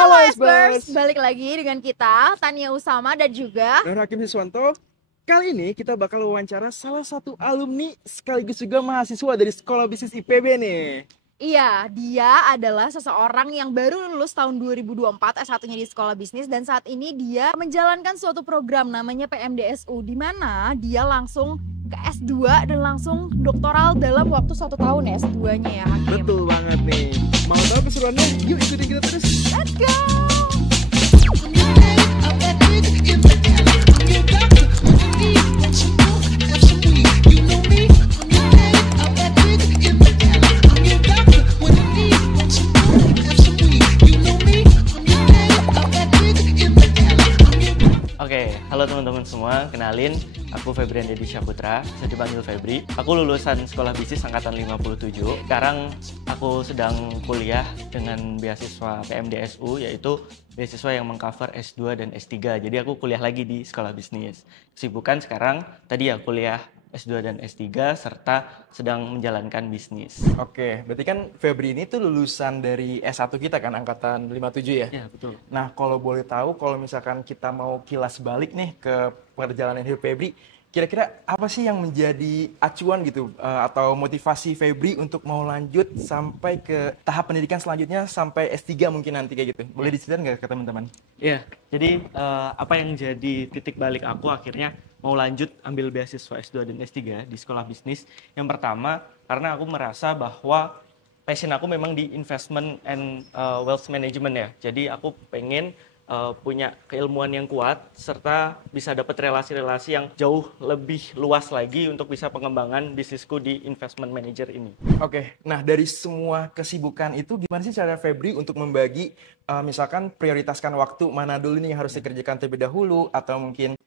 Halo Esbers, Esbers, balik lagi dengan kita Tania Usama dan juga dan Hakim Siswanto. Kali ini kita bakal wawancara salah satu alumni sekaligus juga mahasiswa dari Sekolah Bisnis IPB nih. iya, dia adalah seseorang yang baru lulus tahun 2024 S1-nya di Sekolah Bisnis dan saat ini dia menjalankan suatu program namanya PMDSU di mana dia langsung ke S2 dan langsung doktoral dalam waktu 1 tahun ya S2-nya ya Hakim. Betul banget nih. Mau tahu keseruannya? Yuk ikutin kita terus. Let's go! Oke, halo teman-teman semua, kenalin, aku Febrian Dedi Syaputra, bisa dipanggil Febri. Aku lulusan Sekolah Bisnis Angkatan 57. Sekarang aku sedang kuliah dengan beasiswa PMDSU, yaitu beasiswa yang mengcover S2 dan S3. Jadi aku kuliah lagi di Sekolah Bisnis. Kesibukan sekarang, tadi ya kuliah S2 dan S3, serta sedang menjalankan bisnis. Oke, berarti kan Febri ini tuh lulusan dari S1 kita kan, Angkatan 57 ya? Ya, betul. Nah, kalau boleh tahu, kalau misalkan kita mau kilas balik nih ke perjalanan hidup Febri, kira-kira apa sih yang menjadi acuan gitu atau motivasi Febri untuk mau lanjut sampai ke tahap pendidikan selanjutnya sampai S3 mungkin nanti kayak gitu? Boleh diceritain nggak ke teman-teman? Iya, jadi apa yang jadi titik balik aku akhirnya mau lanjut ambil beasiswa S2 dan S3 di Sekolah Bisnis. Yang pertama, karena aku merasa bahwa passion aku memang di investment and wealth management ya. Jadi aku pengen punya keilmuan yang kuat serta bisa dapat relasi-relasi yang jauh lebih luas lagi untuk bisa pengembangan bisnisku di investment manager ini. Oke, nah dari semua kesibukan itu gimana sih cara Febri untuk membagi misalkan prioritaskan waktu mana dulu nih yang harus dikerjakan terlebih dahulu atau mungkin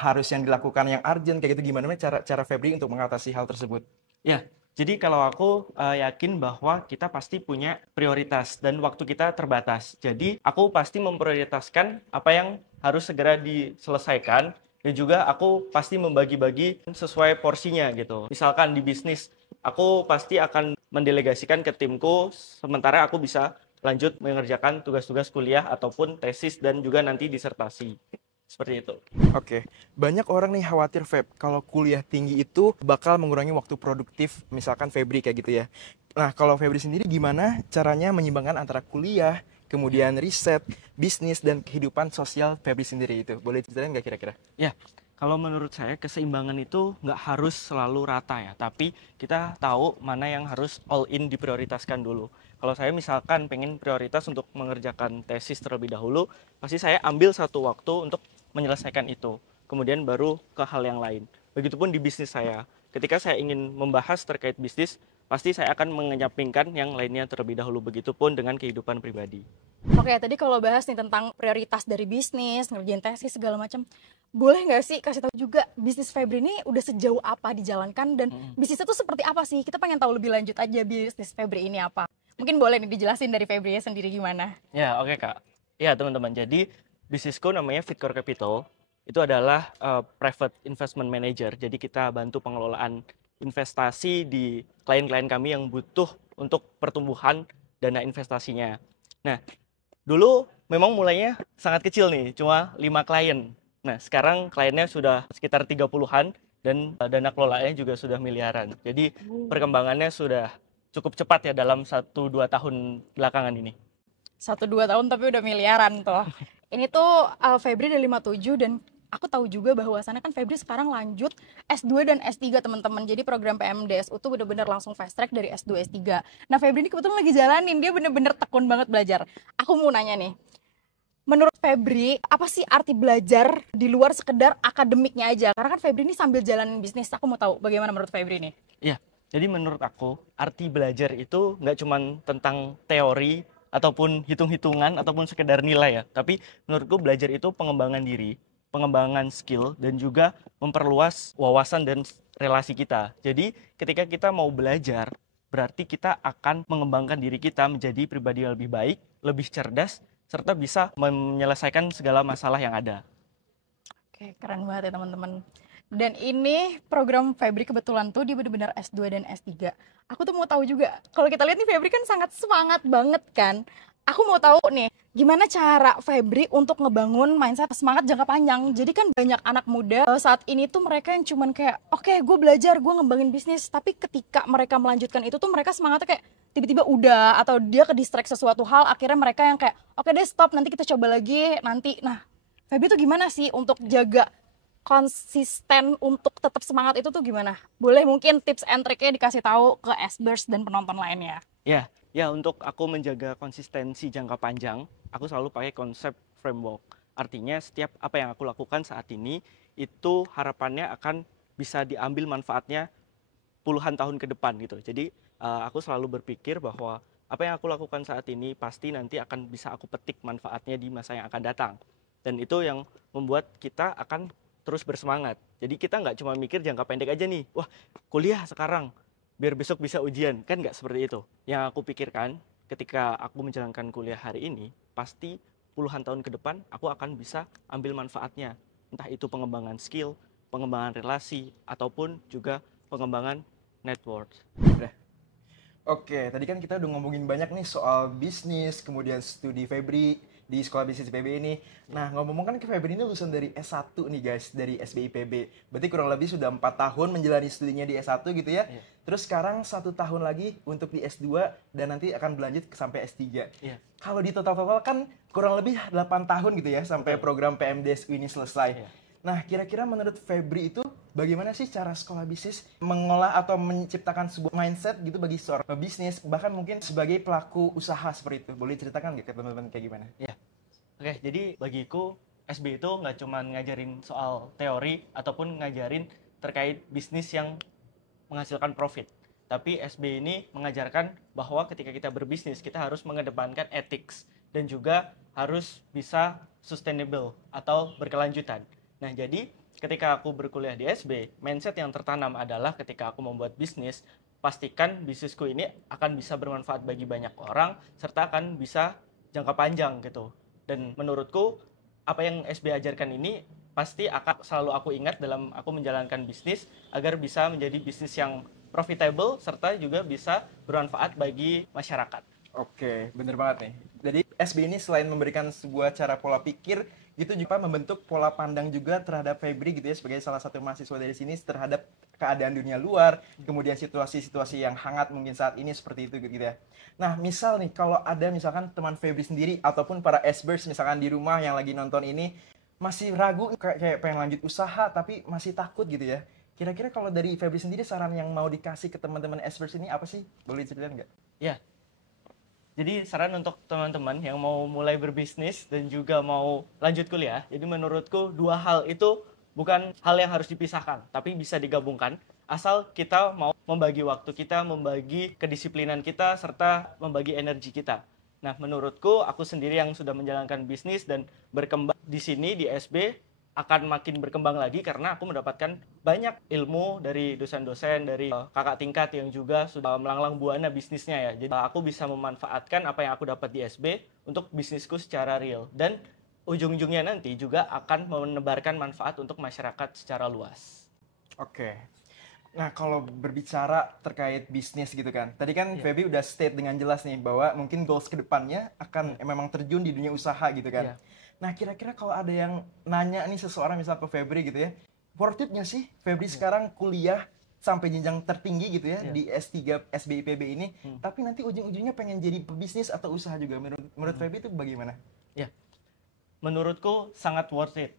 harus yang dilakukan yang urgent kayak gitu, gimana cara Febri untuk mengatasi hal tersebut? Ya, jadi kalau aku yakin bahwa kita pasti punya prioritas dan waktu kita terbatas. Jadi aku pasti memprioritaskan apa yang harus segera diselesaikan dan juga aku pasti membagi-bagi sesuai porsinya gitu. Misalkan di bisnis, aku pasti akan mendelegasikan ke timku sementara aku bisa lanjut mengerjakan tugas-tugas kuliah ataupun tesis dan juga nanti disertasi. Seperti itu. Oke, banyak orang nih khawatir Feb, kalau kuliah tinggi itu bakal mengurangi waktu produktif, misalkan Febri kayak gitu ya. Nah, kalau Febri sendiri gimana caranya menyimbangkan antara kuliah, kemudian riset, bisnis, dan kehidupan sosial Febri sendiri itu? Boleh ceritain nggak kira-kira? Ya, kalau menurut saya keseimbangan itu nggak harus selalu rata ya, tapi kita tahu mana yang harus all in diprioritaskan dulu. Kalau saya misalkan pengen prioritas untuk mengerjakan tesis terlebih dahulu, pasti saya ambil satu waktu untuk menyelesaikan itu, kemudian baru ke hal yang lain. Begitupun di bisnis saya, ketika saya ingin membahas terkait bisnis, pasti saya akan mengenyampingkan yang lainnya terlebih dahulu, begitupun dengan kehidupan pribadi. Oke, tadi kalau bahas nih tentang prioritas dari bisnis, ngerjain tesis segala macam, boleh nggak sih kasih tahu juga bisnis Febri ini udah sejauh apa dijalankan dan bisnisnya tuh seperti apa sih? Kita pengen tahu lebih lanjut aja bisnis Febri ini apa. Mungkin boleh nih dijelasin dari Febri ya sendiri gimana? Ya, oke Kak. Ya teman-teman, jadi bisnisku namanya Fitcore Capital. Itu adalah private investment manager. Jadi kita bantu pengelolaan investasi di klien-klien kami yang butuh untuk pertumbuhan dana investasinya. Nah, dulu memang mulainya sangat kecil nih, cuma 5 klien. Nah, sekarang kliennya sudah sekitar 30-an dan dana kelolaannya juga sudah miliaran. Jadi perkembangannya sudah cukup cepat ya dalam 1-2 tahun belakangan ini. 1-2 tahun tapi udah miliaran tuh. Ini tuh Febri dari 57 dan aku tahu juga bahwasannya kan Febri sekarang lanjut S2 dan S3 teman-teman. Jadi program PMDSU tuh bener-bener langsung fast track dari S2 S3. Nah Febri ini kebetulan lagi jalanin, dia bener-bener tekun banget belajar. Aku mau nanya nih, menurut Febri apa sih arti belajar di luar sekedar akademiknya aja? Karena kan Febri ini sambil jalanin bisnis, aku mau tahu bagaimana menurut Febri nih? Iya, jadi menurut aku arti belajar itu nggak cuma tentang teori ataupun hitung-hitungan ataupun sekedar nilai ya. Tapi menurutku belajar itu pengembangan diri, pengembangan skill dan juga memperluas wawasan dan relasi kita. Jadi ketika kita mau belajar, berarti kita akan mengembangkan diri kita menjadi pribadi yang lebih baik, lebih cerdas, serta bisa menyelesaikan segala masalah yang ada. Oke, keren banget ya teman-teman. Dan ini program Febri kebetulan tuh dia benar-benar S2 dan S3. Aku tuh mau tahu juga, kalau kita lihat nih Febri kan sangat semangat banget kan. Aku mau tahu nih, gimana cara Febri untuk ngebangun mindset semangat jangka panjang. Jadi kan banyak anak muda saat ini tuh mereka yang cuman kayak, oke, gue belajar, gue ngembangin bisnis. Tapi ketika mereka melanjutkan itu tuh mereka semangatnya kayak tiba-tiba udah, atau dia ke distract sesuatu hal, akhirnya mereka yang kayak, oke deh stop, nanti kita coba lagi, nanti. Nah, Febri tuh gimana sih untuk jaga konsisten untuk tetap semangat itu tuh gimana? Boleh mungkin tips and triknya dikasih tahu ke S-Burst dan penonton lainnya. Ya, untuk aku menjaga konsistensi jangka panjang, aku selalu pakai konsep framework. Artinya setiap apa yang aku lakukan saat ini, itu harapannya akan bisa diambil manfaatnya puluhan tahun ke depan gitu. Jadi aku selalu berpikir bahwa apa yang aku lakukan saat ini pasti nanti akan bisa aku petik manfaatnya di masa yang akan datang. Dan itu yang membuat kita akan terus bersemangat. Jadi kita nggak cuma mikir jangka pendek aja nih, wah kuliah sekarang, biar besok bisa ujian, kan nggak seperti itu. Yang aku pikirkan ketika aku menjalankan kuliah hari ini, pasti puluhan tahun ke depan aku akan bisa ambil manfaatnya. Entah itu pengembangan skill, pengembangan relasi, ataupun juga pengembangan network. Oke, tadi kan kita udah ngomongin banyak nih soal bisnis, kemudian studi Febri di Sekolah Bisnis IPB ini. Nah, ngomong-ngomong kan Febri ini lulusan dari S1 nih guys, dari SBI IPB. Berarti kurang lebih sudah 4 tahun menjalani studinya di S1 gitu ya. Iya. Terus sekarang 1 tahun lagi untuk di S2 dan nanti akan berlanjut sampai S3. Iya. Kalau di total-total kan kurang lebih 8 tahun gitu ya sampai Betul. program PMDSU ini selesai. Iya. Nah, kira-kira menurut Febri itu bagaimana sih cara sekolah bisnis mengolah atau menciptakan sebuah mindset gitu bagi seorang pebisnis, bahkan mungkin sebagai pelaku usaha seperti itu? Boleh ceritakan nggak ke teman-teman kayak gimana? Oke, jadi bagiku SB itu nggak cuma ngajarin soal teori ataupun ngajarin terkait bisnis yang menghasilkan profit. Tapi SB ini mengajarkan bahwa ketika kita berbisnis, kita harus mengedepankan ethics dan juga harus bisa sustainable atau berkelanjutan. Nah, jadi ketika aku berkuliah di SB, mindset yang tertanam adalah ketika aku membuat bisnis, pastikan bisnisku ini akan bisa bermanfaat bagi banyak orang serta akan bisa jangka panjang gitu. Dan menurutku apa yang SB ajarkan ini pasti akan selalu aku ingat dalam aku menjalankan bisnis agar bisa menjadi bisnis yang profitable serta juga bisa bermanfaat bagi masyarakat. Oke, bener banget nih. Jadi SB ini selain memberikan sebuah cara pola pikir, gitu juga membentuk pola pandang juga terhadap Febri gitu ya sebagai salah satu mahasiswa dari sini terhadap keadaan dunia luar, kemudian situasi-situasi yang hangat mungkin saat ini seperti itu gitu ya. Nah, misal nih kalau ada misalkan teman Febri sendiri ataupun para S-Burst misalkan di rumah yang lagi nonton ini masih ragu kayak pengen lanjut usaha tapi masih takut gitu ya. Kira-kira kalau dari Febri sendiri saran yang mau dikasih ke teman-teman S-Burst ini apa sih? Boleh ceritain nggak? Ya, jadi saran untuk teman-teman yang mau mulai berbisnis dan juga mau lanjut kuliah, jadi menurutku dua hal itu bukan hal yang harus dipisahkan, tapi bisa digabungkan asal kita mau membagi waktu kita, membagi kedisiplinan kita, serta membagi energi kita. Nah, menurutku aku sendiri yang sudah menjalankan bisnis dan berkembang di sini di SB akan makin berkembang lagi karena aku mendapatkan banyak ilmu dari dosen-dosen, dari kakak tingkat yang juga sudah melanglang buana bisnisnya ya. Jadi aku bisa memanfaatkan apa yang aku dapat di SB untuk bisnisku secara real. Dan ujung-ujungnya nanti juga akan menebarkan manfaat untuk masyarakat secara luas. Oke. Nah, kalau berbicara terkait bisnis gitu kan. Tadi kan Iya. Feby udah state dengan jelas nih bahwa mungkin goals ke depannya akan memang terjun di dunia usaha gitu kan. Iya. Nah, kira-kira kalau ada yang nanya nih seseorang misal ke Febri gitu ya, worth it nggak sih Febri sekarang kuliah sampai jenjang tertinggi gitu ya Iya. di S3 SBIPB ini, tapi nanti ujung-ujungnya pengen jadi pebisnis atau usaha juga. Menurut Febri itu bagaimana? Ya, menurutku sangat worth it.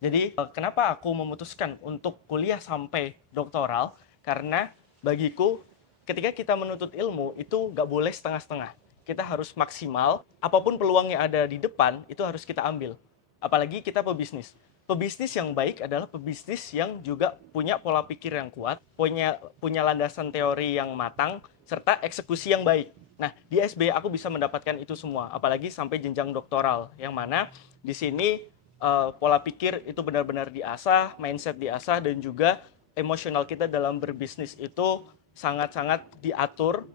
Jadi kenapa aku memutuskan untuk kuliah sampai doktoral? Karena bagiku ketika kita menuntut ilmu itu nggak boleh setengah-setengah. Kita harus maksimal, apapun peluang yang ada di depan itu harus kita ambil. Apalagi kita pebisnis. Pebisnis yang baik adalah pebisnis yang juga punya pola pikir yang kuat, punya landasan teori yang matang, serta eksekusi yang baik. Nah, di SB aku bisa mendapatkan itu semua, apalagi sampai jenjang doktoral, yang mana di sini pola pikir itu benar-benar diasah, mindset diasah, dan juga emosional kita dalam berbisnis itu sangat-sangat diatur,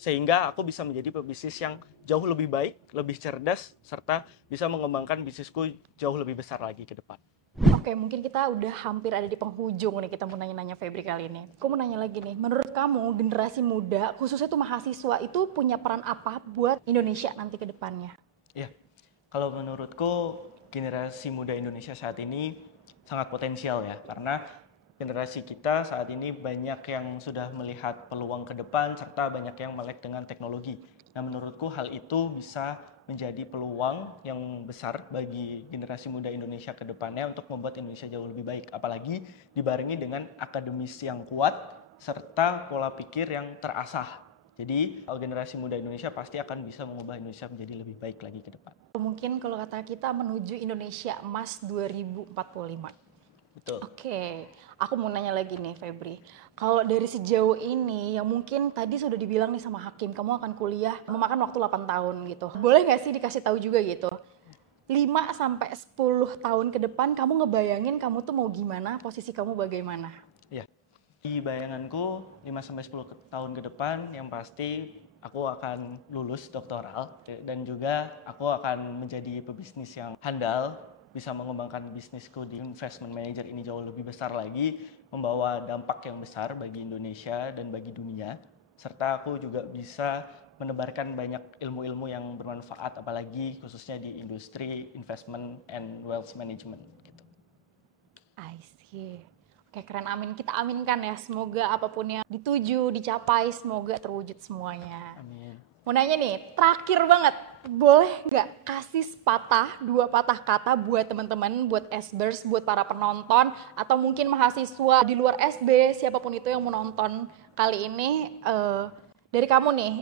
sehingga aku bisa menjadi pebisnis yang jauh lebih baik, lebih cerdas, serta bisa mengembangkan bisnisku jauh lebih besar lagi ke depan. Oke, mungkin kita udah hampir ada di penghujung nih, kita mau nanya-nanya Febri kali ini. Aku mau nanya lagi nih, menurut kamu generasi muda, khususnya tuh mahasiswa itu punya peran apa buat Indonesia nanti ke depannya? Ya, kalau menurutku generasi muda Indonesia saat ini sangat potensial ya, karena generasi kita saat ini banyak yang sudah melihat peluang ke depan serta banyak yang melek dengan teknologi. Nah, menurutku hal itu bisa menjadi peluang yang besar bagi generasi muda Indonesia ke depannya untuk membuat Indonesia jauh lebih baik. Apalagi dibarengi dengan akademis yang kuat serta pola pikir yang terasah. Jadi generasi muda Indonesia pasti akan bisa mengubah Indonesia menjadi lebih baik lagi ke depan. Mungkin kalau kata kita menuju Indonesia Emas 2045. Betul. Oke, aku mau nanya lagi nih Febri. Kalau dari sejauh ini yang mungkin tadi sudah dibilang nih sama Hakim, kamu akan kuliah memakan waktu 8 tahun gitu. Boleh nggak sih dikasih tahu juga gitu? 5-10 tahun ke depan kamu ngebayangin kamu tuh mau gimana, posisi kamu bagaimana? Iya. Di bayanganku 5-10 tahun ke depan yang pasti aku akan lulus doktoral dan juga aku akan menjadi pebisnis yang handal, bisa mengembangkan bisnisku di investment manager ini jauh lebih besar lagi, membawa dampak yang besar bagi Indonesia dan bagi dunia, serta aku juga bisa menebarkan banyak ilmu-ilmu yang bermanfaat, apalagi khususnya di industri investment and wealth management gitu. I see. Oke, keren, amin. Kita aminkan ya, semoga apapun yang dituju, dicapai, semoga terwujud semuanya. Amin. Mau nanya nih, terakhir banget, boleh nggak kasih dua patah kata buat teman-teman, buat SBers, buat para penonton, atau mungkin mahasiswa di luar SB, siapapun itu yang mau nonton kali ini, dari kamu nih,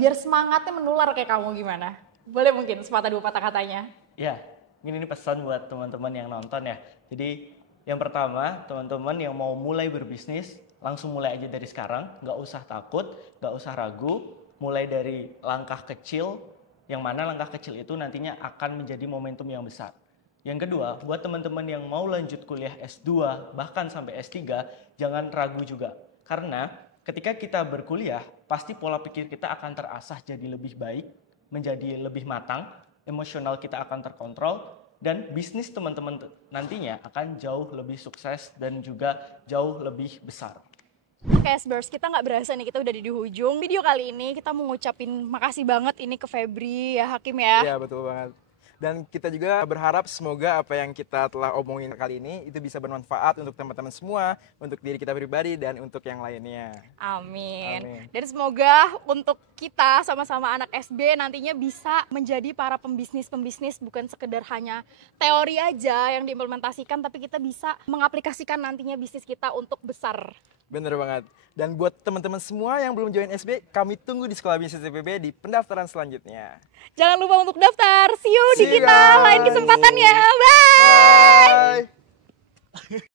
biar semangatnya menular kayak kamu gimana? Boleh mungkin dua patah katanya? Ya, ini pesan buat teman-teman yang nonton ya. Jadi yang pertama, teman-teman yang mau mulai berbisnis, langsung mulai aja dari sekarang, nggak usah takut, nggak usah ragu, mulai dari langkah kecil, yang mana langkah kecil itu nantinya akan menjadi momentum yang besar. Yang kedua, buat teman-teman yang mau lanjut kuliah S2, bahkan sampai S3, jangan ragu juga. Karena ketika kita berkuliah, pasti pola pikir kita akan terasah jadi lebih baik, menjadi lebih matang, emosional kita akan terkontrol, dan bisnis teman-teman nantinya akan jauh lebih sukses dan juga jauh lebih besar. Oke, SBers, kita nggak berasa nih, kita udah di ujung video kali ini. Kita mau ngucapin makasih banget ini ke Febri ya, Hakim ya. Iya, betul banget. Dan kita juga berharap semoga apa yang kita telah omongin kali ini itu bisa bermanfaat untuk teman-teman semua, untuk diri kita pribadi dan untuk yang lainnya. Amin. Amin. Dan semoga untuk kita sama-sama anak SB nantinya bisa menjadi para pembisnis-pembisnis, bukan sekedar hanya teori aja yang diimplementasikan, tapi kita bisa mengaplikasikan nantinya bisnis kita untuk besar. Bener banget. Dan buat teman-teman semua yang belum join SB, kami tunggu di Sekolah Bisnis IPB di pendaftaran selanjutnya. Jangan lupa untuk daftar. See you di See you kita lain guys. kesempatan ya. Bye.